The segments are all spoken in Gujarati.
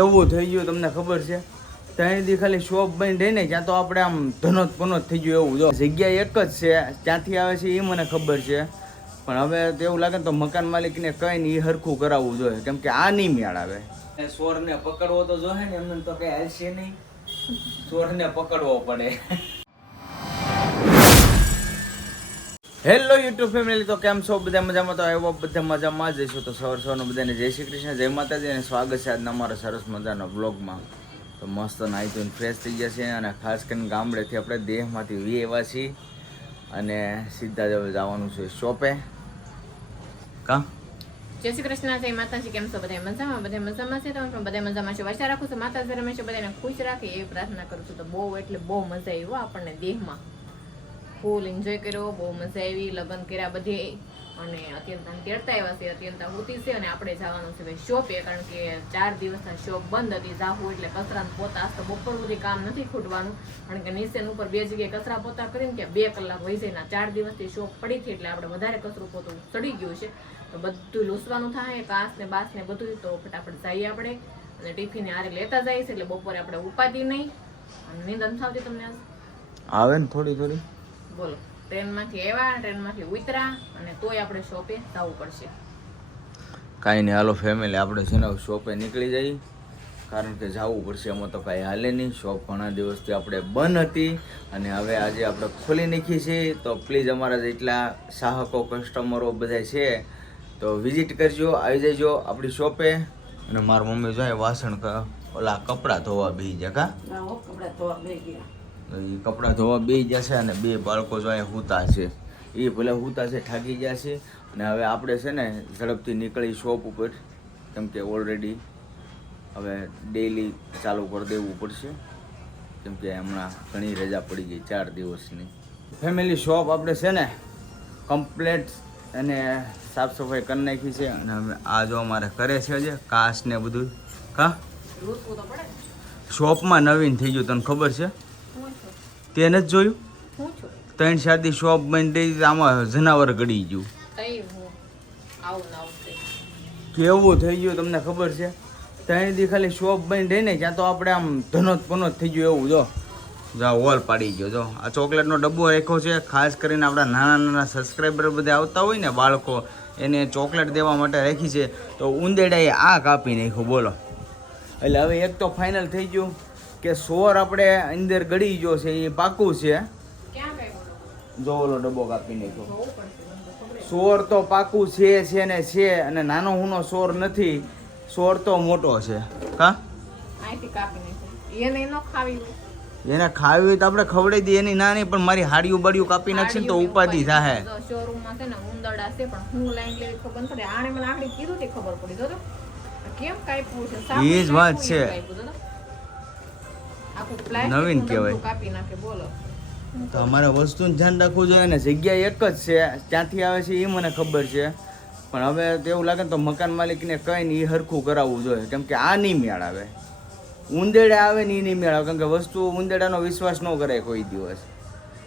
એવું થઈ ગયું તમને ખબર છે ત્યાં દી ખાલી શોપ બંધ રહી ને ત્યાં તો આપણે આમ ધનોત પનોત થઈ ગયું એવું જો જગ્યા એક જ છે ક્યાંથી આવે છે એ મને ખબર છે પણ હવે તો એવું લાગે ને તો મકાન માલિકને કઈ ને એ હરખું કરાવવું જોઈએ કેમ કે આ નહીં મેળ આવે ચોરને પકડવો તો જોઈએ ને એમને તો કઈ હાલશે નહીં ચોરને પકડવો પડે. હેલો યુટ્યુબ ફેમિલી, તો કેમ છો બધા મજામાં? તો આવ્યો બધા મજામાં જ જઈશું. તો સવારનો બધાને જય શ્રી કૃષ્ણ, જય માતાજી અને સ્વાગત છે આજના અમારા સરસ મજાના બ્લોગમાં. તો મસ્ત નાહી ધોઈને ફ્રેશ થઈ ગયા છે અને ખાસ કરીને ગામડેથી આપણે દેહમાંથી આવ્યા છીએ અને સીધા જ હવે જવાનું છે શોપે. કા જય શ્રી કૃષ્ણ, જય માતાજી. કેમ છો બધા મજામાં? બધા મજામાં છે? તમે પણ બધા મજામાં છો? આશા રાખું છું માતાજી રમેશ બધાને ખુશ રાખે એવી પ્રાર્થના કરું છું. તો બહુ એટલે બહુ મજા આવી આપણને દેહમાં, ફૂલ એન્જોય કર્યો, બહુ મજા આવી. લગ્ન કર્યા બધે અને અત્યંત તેડતા આવ્યા છે, અત્યંત હોતી છે અને આપણે જવાનું છે શોપે, કારણ કે 4 દિવસના શોપ બંધ હતી. જાહું એટલે કચરા પોતા, આજ તો બપોર સુધી કામ નથી ખૂટવાનું, કારણ કે નીચે ઉપર 2 જગ્યાએ કચરા પોતા કરીને કે 2 કલાક વહી જાય. 4 દિવસથી શોપ પડી હતી એટલે આપણે વધારે કચરું પોતું ચડી ગયું છે, તો બધું લૂસવાનું થાય, કાચ ને બાસ ને બધું. તો ફટાફટ જઈએ આપણે અને ટિફિન આરે લેતા જઈએ છીએ, એટલે બપોરે આપણે ઉપાધી નહીં. અને નીંદ નથી આવતી તમને? આવે ને થોડી થોડી. બોલો, ટ્રેનમાંથી આવ્યા, ટ્રેનમાંથી ઉતરા અને તોય આપણે શોપે જવું પડશે. કાંઈ નહીં, હાલો ફેમિલી, આપણે છે ને શોપે નીકળી જઈએ, કારણ કે જવું પડશે. એમાં તો કાંઈ હાલે નહીં. શોપ ઘણા દિવસથી આપણે બંધ હતી અને હવે આજે આપણે ખોલી નાખી છે. તો પ્લીઝ અમારા જેટલા ચાહકો કસ્ટમરો બધા છે તો વિઝિટ કરજો, આવી જજો આપણી શોપે. અને મારી મમ્મી જાય વાસણ ઓલા કપડાં ધોવા બેસી જાય. કા કપડાં ધોવા બે ગયા, એ કપડાં ધોવા બેસી જશે અને 2 બાળકો જો અહીંયા સૂતા છે, એ ભલે સૂતા છે, થાકી ગયા છે. અને હવે આપણે છે ને ઝડપથી નીકળી શોપ ઉપર, કેમ કે ઓલરેડી હવે ડેઈલી ચાલુ કરી દેવું પડશે, કેમ કે હમણાં ઘણી રજા પડી ગઈ 4 દિવસની. ફેમિલી, શોપ આપણે છે ને કમ્પ્લેટ અને સાફ સફાઈ કરી નાખી છે અને હવે આ જો અમારે કરે છે જે કાચ ને બધું. કા શોપમાં નવીન થઈ ગયું, તને ખબર છે? તે નથી જોયું? 3-4 દી શોપ બંધ થઈ, આમાં જનાવર ગળી ગયું. કેવું થઈ ગયું તમને ખબર છે? 3 દી ખાલી શોપ બંધ રહી ને ત્યાં તો આપણે આમ ધનોત પનોત થઈ ગયું એવું. જો વોલ પાડી ગયો. જો આ ચોકલેટનો ડબ્બો રાખ્યો છે, ખાસ કરીને આપણા નાના સબસ્ક્રાઈબર બધા આવતા હોય ને બાળકો, એને ચોકલેટ દેવા માટે રાખી છે. તો ઉંદેડાએ આ કાપી નાખ્યું, બોલો. એટલે હવે એક તો ફાઇનલ થઈ ગયું કે સોર આપણે અંદર ગળી ગયો છે, એ પાકું છે. જો ઓલો ડબ્બો કાપી નાખ્યો. સોર તો પાકું છે ને છે, અને નાનો હુનો સોર નથી, સોર તો મોટો છે. કા એને ખાવી હોય તો આપણે ખવડાવી દઈએ, એની નાની. પણ મારી હાડિયું બાડિયું કાપી નાખશે ને તો ઉપાધિ થાય. શોરૂમમાં છે ને ઉંદરડા છે, પણ હું લાઈન લેવી ખબર પડે. આણે મને આખડી કીધું તે ખબર પડી. જો કેમ કાપ્યું છે, એ જ વાત છે. નવીન કહેવાય. કાપી નાખે, બોલો. તો અમારે વસ્તુનું ધ્યાન રાખવું જોઈએ ને. જગ્યા એક જ છે, ક્યાંથી આવે છે એ મને ખબર છે, પણ હવે તો એવું લાગે ને તો મકાન માલિકને કઈ ને એ હરખું કરાવવું જોઈએ, કેમ કે આ નહીં મેળ આવે. ઉંદેડા આવે ને એ નહીં મેળ આવે, કેમ કે વસ્તુ ઉંદેડાનો વિશ્વાસ ન કરાય કોઈ દિવસ.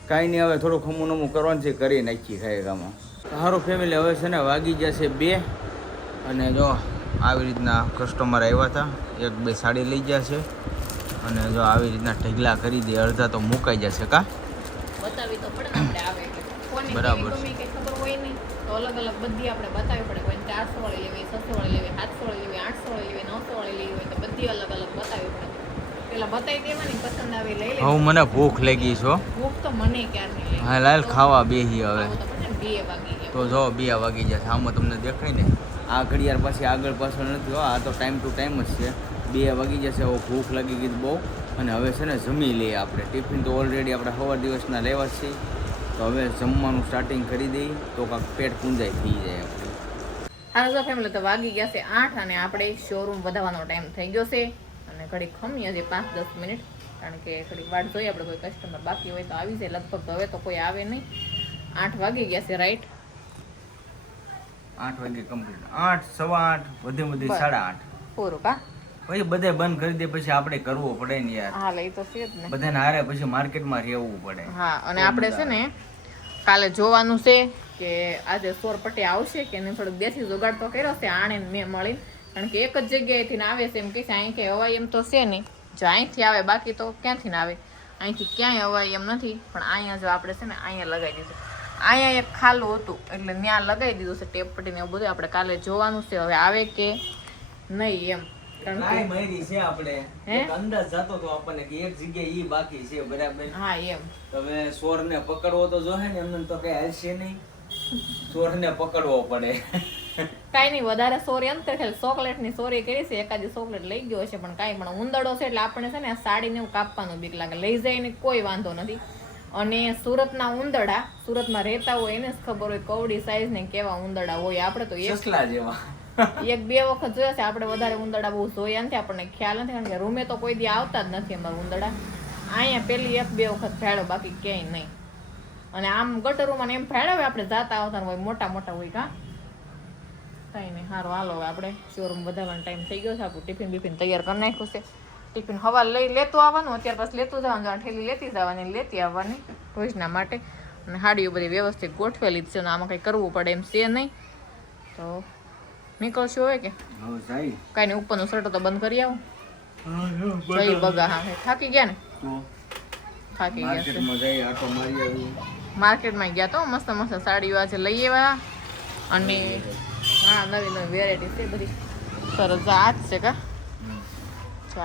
કાંઈ નહીં, હવે થોડું ખમું નમું કરવાનું છે, કરી નાખીએ ખાયગામાં. સારું ફેમિલી, હવે છે ને વાગી જશે 2 અને જો આવી રીતના કસ્ટમર આવ્યા હતા, 1-2 સાડી લઈ ગયા છે અને જો આવી રીતના ઢગલા કરી દે, અડધા તો મુકાઈ જશે. કા બતાવી તો પડે આપણે આવે એટલે બરાબર કે ખબર હોય નહીં તો અલગ અલગ બધી આપણે બતાવી પડે. કોઈ 400 વાળી લેવી, 600 વાળી લેવી, 700 વાળી લેવી, 800 વાળી લેવી, 900 વાળી લેવી હોય તો બધી અલગ અલગ બતાવી પડે. પેલા બતાવી દેવાની, પસંદ આવે લઈ લે. હવે મને ભૂખ લાગી છે. ભૂખ તો મને ક્યારની લાગી. હા લાલ, ખાવા બેહી હવે. તો પડે 2 વાગી ગયા. તો જો 2 વાગી જશે. આમાં તમને દેખાય ને આ ઘડિયાળ પછી આગળ પાછળ નથી. આ તો ટાઈમ ટુ ટાઈમ જ છે. 2 વાગી જશે. હવે ભૂખ લાગી ગઈ બહુ, અને હવે છે ને જમી લઈએ આપણે. ટિફિન તો ઓલરેડી આપણે સવાર દિવસના લેવા જ છીએ, તો હવે જમવાનું સ્ટાર્ટિંગ કરી દઈએ તો કાંક પેટ પૂંજાઈ થઈ જાય આપણે. હા જો ફેમિલી, તો વાગી ગયા છે 8 અને આપણે શોરૂમ વધારવાનો ટાઈમ થઈ ગયો છે. અને ઘડી ખમી હજી 5-10 મિનિટ, કારણ કે ઘડી વાટ જોઈએ આપણે, કોઈ કસ્ટમર બાકી હોય તો આવી જાય. લગભગ હવે તો કોઈ આવે નહીં. 8 વાગી ગયા છે, રાઈટ? 8 વાગે કમ્પ્લીટ. 8, 8:15, વધે 8:30 પૂરું. કા પછી બધે બંધ કરી દે, પછી આપણે કરવું પડે ને યાર. હા, લઈ તો છે જ ને. બધાને હારે પછી માર્કેટમાં રહેવું પડે. હા, અને આપણે છે ને કાલે જોવાનું છે કે આજે સોર પટ્ટી આવશે કે નહીં. થોડુંક દેશી જુગાડ તો કર્યો છે આણે મેં મળીને, કારણ કે એક જ જગ્યાએથી ને આવે છે એમ કે છે અહીં કે હવાઈ એમ તો છે નહીં, જો અહીંથી આવે બાકી તો ક્યાંથી ના આવે, અહીંથી ક્યાંય હવાઈ એમ નથી. પણ અહીંયા જો આપણે છે ને અહીંયા લગાવી દીધું, અહીંયા એક ખાલું હતું એટલે ત્યાં લગાવી દીધું છે ટેપ પટ્ટીને એવું બધું. આપણે કાલે જોવાનું છે હવે આવે કે નહીં એમ. કાંઈ મારી છે આપણે એક અંદાજ જાતો તો આપણને કે એક જગ્યાએ ઈ બાકી છે બરાબર. હા એમ તમે ચોરને પકડવો તો જોહે ને, એમને તો કઈ હાલશે નહીં, ચોરને પકડવો પડે. કાંઈ નહીં વધારે સોરી એમ તો ખાલી ચોકલેટની સોરી કરી છે, એકાદી ચોકલેટ લઈ ગયો છે પણ કાંઈ પણ ઉંદરડો છે એટલે આપણે છે ને આ સાડીને એવું કાપવાનું બીક લાગે, લઈ જાય ને કોઈ વાંધો નથી. અને સુરતના ઉંદરડા, સુરતમાં રહેતા હોય એને જ ખબર હોય કવડી સાઈઝ ને કેવા ઉંદરડા હોય. આપણે તો સસલા જેવા એક બે વખત જોયા છે, આપણે વધારે ઉંદરડા બહુ જોયા નથી, આપણને ખ્યાલ નથી કારણ કે રૂમે તો કોઈ દી આવતા જ નથી અમારા ઉંદરડા. અહીંયા પેલી એક બે વખત ફાળ્યો બાકી ક્યાંય નહીં. અને આમ ગટરોમાં એમ ફાળ્યા હોય આપણે જાતા આવતા હોય મોટા મોટા હોય કા કઈ નહીં. સારું હાલો હવે આપણે શોરૂમ વધારવાનો ટાઈમ થઈ ગયો છે, આપણું ટિફિન બિફિન તૈયાર કરી નાખ્યું છે. ટિફિન હવા લઈ લેતું આવવાનું, અત્યારે પછી લેતું જવાનું, ઠેલી લેતી જવાની લેતી આવવાની રોજના માટે. અને હાડીઓ બધી વ્યવસ્થિત ગોઠવેલી જ છે ને આમાં કંઈ કરવું પડે એમ છે નહીં. તો નીકળશું હોય કે કાંઈ નહીં, ઉપરનું શર્ટ તો બંધ કરી આવું. જઈ બગા હા થાકી ગયા ને, થાકી ગયા છે. માર્કેટમાં ગયા તો મસ્ત મસ્ત સાડીઓ આજે લઈ આવ્યા. અને હા નવી નવી વેરાયટી છે બધી સરસ. આ જ છે કા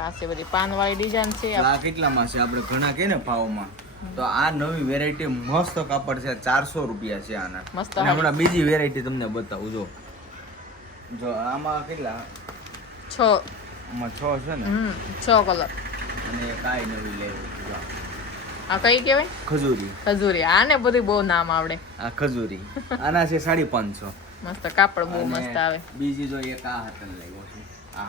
આ છે બધી પાનવાળી ડિઝાઇન છે. આ કેટલામાં છે આપણે ઘણા કે ને ભાવમાં, તો આ નવી વેરાયટી મસ્ત કાપડ છે, 400 રૂપિયા છે આના. મસ્ત. હમણાં બીજી વેરાયટી તમને બતાવું. જો આમાં કેટલા 6 આમાં 6 છે ને, 6 કલર. અને કાઈ નવી લેવી. આ કઈ કહેવાય? ખજૂરી. ખજૂરી. આને બધી બહુ નામ આવડે. આ ખજૂરી આના છે 550. મસ્ત કાપડ બહુ મસ્ત આવે. બીજી જો એક આ હાથન લાવ્યો છે, આ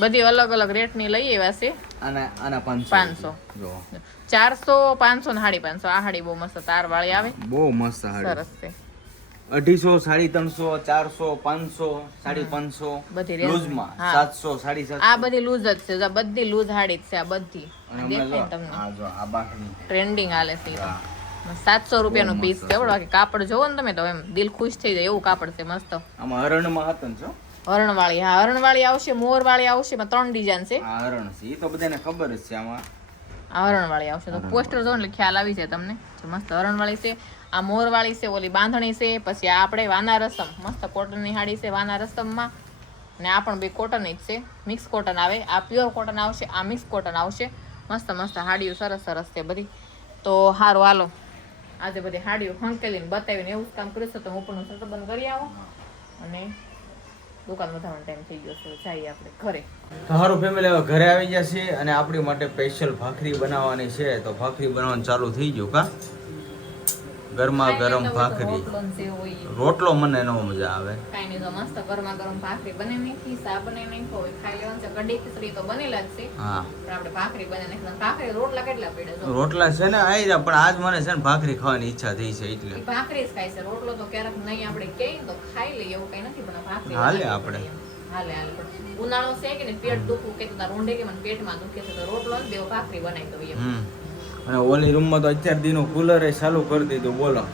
બધી અલગ અલગ રેટ ની લઈ આવ્યા છે. આના 500 જો 400 500 ને 550. આ હાડી બહુ મસ્ત તાર વાળી આવે, બહુ મસ્ત હાડી. સરસ છે. 250 350 400 500 550 બધી લૂઝમાં 700 750. આ બધી લૂઝ જ છે, જો બધી લૂઝ હાડી જ છે આ બધી. દેખાય તમને? આ જો આ બાકડી ટ્રેન્ડિંગ હાલે છે. 700 રૂપિયાનો પીસ છે. બાકી કાપડ જોવો ને તમે તો એમ દિલ ખુશ થઈ જાય એવું કાપડ છે મસ્ત. આમાં હરણમાં હતું છો, હરણવાળી. હા હરણવાળી આવશે, મોરવાળી આવશે, એમાં 3 ડિઝાઇન છે. આ હરણ છે, એ તો બધાને ખબર જ છે. આમાં આ હરણવાળી આવશે તો પોસ્ટર જો એટલે ખ્યાલ આવી જાય તમને. મસ્ત હરણવાળી છે, આ મોરવાળી છે, ઓલી બાંધણી છે, પછી આ આપણે વાના રસમ મસ્ત કોટનની હાડી છે વાના રસમમાં. અને આ પણ બે કોટન જ છે, મિક્સ કોટન આવે. આ પ્યોર કોટન આવશે, આ મિક્સ કોટન આવશે. મસ્ત મસ્ત હાડીઓ સરસ સરસ છે બધી. તો સારું હાલો આજે બધી હાડીઓ હંકેલીને બતાવીને એવું જ કામ કરીશ તો હું પણ શર્ટ બંધ કરી આવું અને દુકાન વધારવાનો ટાઈમ થઈ ગયો છે, જઈએ આપણે ઘરે. તો સારું ફેમિલી, હવે ઘરે આવી ગયા છે અને આપણી માટે સ્પેશિયલ ભાખરી બનાવવાની છે. તો ભાખરી બનાવવાનું ચાલુ થઈ ગયું કા. ગરમા ગરમ ભાખરી. રોટલો મને ન મજા આવે. કાંઈ નહીં, તો મસ્ત ગરમા ગરમ ભાખરી બને નાખી, સા બને નાખો, ખાઈ લેવાનું છે. કઢી ખીચડી તો બનેલા જ છે, હા પણ આપણે ભાખરી બને નાખી. ભાખરી રોટલા કેટલા પડ્યા? રોટલા છે ને આવી રહ્યા, પણ આજ મને છે ને ભાખરી ખાવાની ઈચ્છા થઈ છે એટલે ભાખરી જ ખાય છે. રોટલો તો ક્યારેક નહીં આપણે કહીએ તો ખાઈ લઈએ એવું કઈ નથી, પણ ભાખરી હાલે આપણે હાલે હાલે. પણ ઉનાળો છે કે ને પેટ દુખવું કે તો રોંઢે કે મને પેટમાં દુખે છે તો રોટલો ને દેવો ભાખરી બનાવી દઉં એમ. અને ઓલી રૂમમાં તો અત્યાર દીનું કુલરે ચાલુ કરી દીધું. બોલો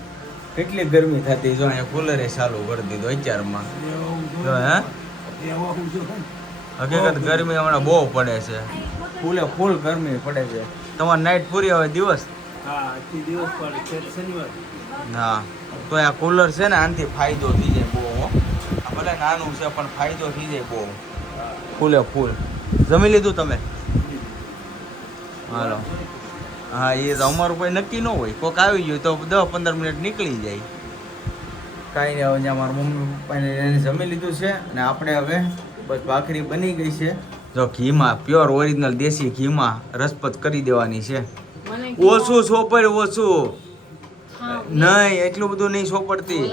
કેટલી ગરમી થતી, જો અહીંયા કુલરે ચાલુ કરી દીધું અત્યારમાં. જો હે હકીકત ગરમી હમણાં બહુ પડે છે, ફૂલે ફૂલ ગરમી પડે છે. તમારે નાઈટ પૂરી હવે દિવસ? હા તો આ કુલર છે ને આનાથી ફાયદો થઈ જાય બહુ. આ ભલે નાનું છે પણ ફાયદો થઈ જાય બહુ, ફૂલે ફૂલ. જમી લીધું તમે? હાલો. હા એ તો અમારું કોઈ નક્કી ન હોય, કોઈક આવી ગયું તો 10-15 મિનિટ નીકળી જાય. કાંઈ નહીં, હવે મારા મમ્મી પપ્પાને એને જમી લીધું છે અને આપણે હવે બસ ભાખરી બની ગઈ છે. જો ઘીમાં પ્યોર ઓરિજિનલ દેશી ઘીમાં રસપત કરી દેવાની છે. ઓછું સોપડ ઓછું નહીં, એટલું બધું નહીં સોપડતી.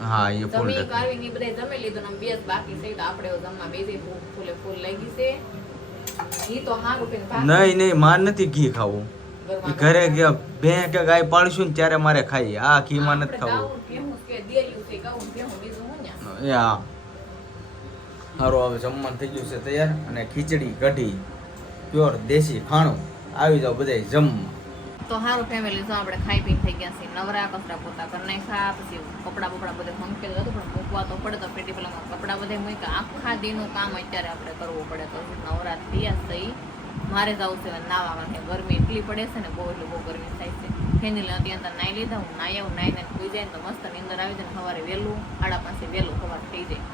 હા એ ફૂલ નહીં નહીં, માર નથી ઘી ખાવું. ઘરે બે કે ગાય પાળશું ને ત્યારે મારે ખાઈએ. આ ઘીમાં નથી ખાવું. હા સારું, હવે જમવાનું થઈ ગયું છે તૈયાર. અને ખીચડી કઢી પ્યોર દેશી ખાણું, આવી જાવ બધા જમવા. તો સારું ફેમિલી જો આપણે ખાઈ પીને થઈ ગયા છીએ નવરા, કચરા પોતા કરી નાખ્યા, પછી કપડાં બપડા બધે મૂકેલું હતું પણ મૂકવા તો પડે તો પેટી પેલામાં કપડાં બધે મૂક્યા. આખા દીનું કામ અત્યારે આપણે કરવું પડે તો નવરા થયા થઈ. મારે જવું છે નાવા માટે, ગરમી એટલી પડે છે ને બહુ એટલે બહુ ગરમી થાય છે. ફેનિલ અત્યારે નાહી લીધા, હું નાહી આવું, નાહીને સુઈ જાય ને તો મસ્ત નીંદર આવી જાય ને સવારે વહેલું 5:30 વહેલું સવાર થઈ જાય.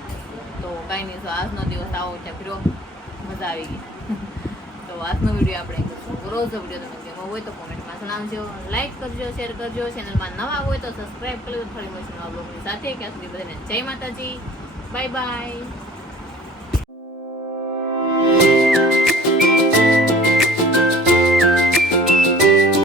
તો કાંઈ નહીં, તો આજનો દિવસ આવો ત્યાં ફીરો મજા આવી ગઈ. તો આજનો વિડીયો આપણે રોજ વિડીયો તમે ગેમો હોય તો કોમેન્ટમાં જણાવજો, લાઈક કરજો, શેર કરજો, ચેનલમાં નવા હોય તો સબસ્ક્રાઈબ કરજો. ફરી મળીશું નવા બ્લોગની સાથે. ત્યાં સુધી બધાને જય માતાજી, બાય બાય.